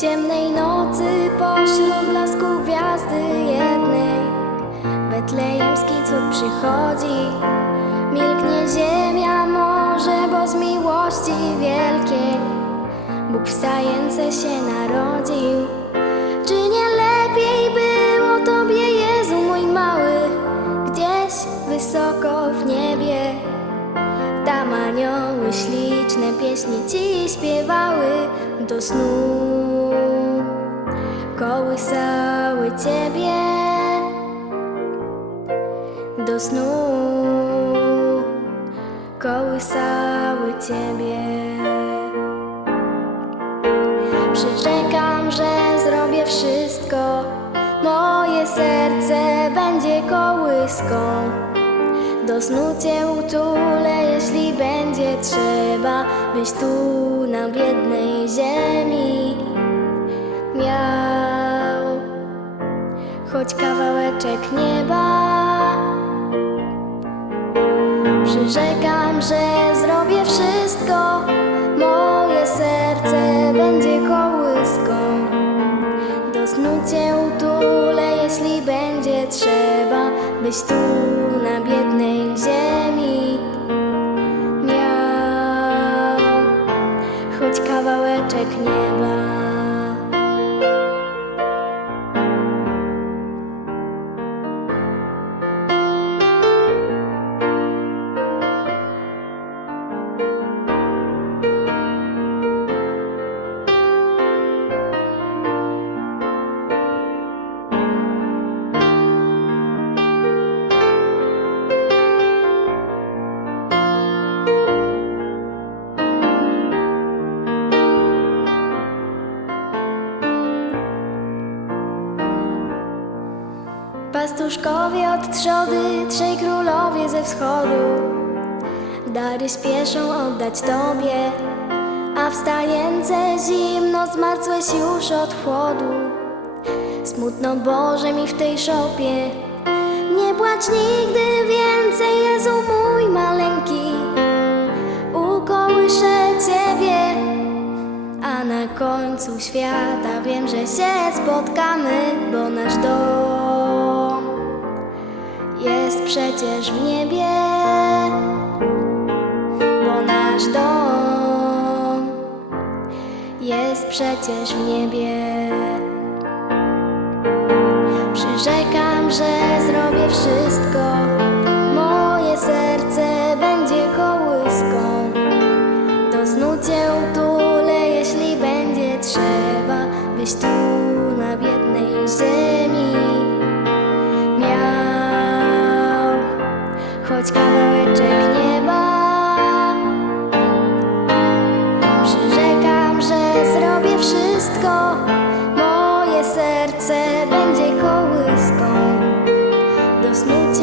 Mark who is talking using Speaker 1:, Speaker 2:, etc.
Speaker 1: ciemnej nocy pośród blasku gwiazdy jednej. Betlejemski cud przychodzi Milknie ziemia może, bo z miłości wielkiej Bóg wstający się narodził. Czy nie lepiej było Tobie, Jezu mój mały Gdzieś wysoko w niebie? Tam anioły śliczne pieśni ci śpiewały do snu Kołysały ciebie. Do snu. Kołysały ciebie. Przyrzekam, że zrobię wszystko. Moje serce będzie kołyską. Do snu cię utulę, jeśli będzie trzeba, byś tu na biednej ziemi choć kawałeczek nieba. Przyrzekam, że zrobię wszystko, moje serce będzie kołyską. Do snu cię utulę, jeśli będzie trzeba, byś tu na biednej ziemi miał choć kawałeczek nieba. Pastuszkowie od trzody, trzej królowie ze wschodu. Dary spieszą oddać Tobie A wstające zimno zmartwłeś już od chłodu. Smutno Boże mi w tej szopie Nie płacz nigdy więcej, Jezu mój maleńki. Ukołyszę Ciebie a na końcu świata wiem, że się spotkamy, bo nasz dom jest przecież w niebie. Bo nasz dom jest przecież w niebie. Przyrzekam, że zrobię wszystko, wszystko. Moje serce będzie kołyską. Do smutku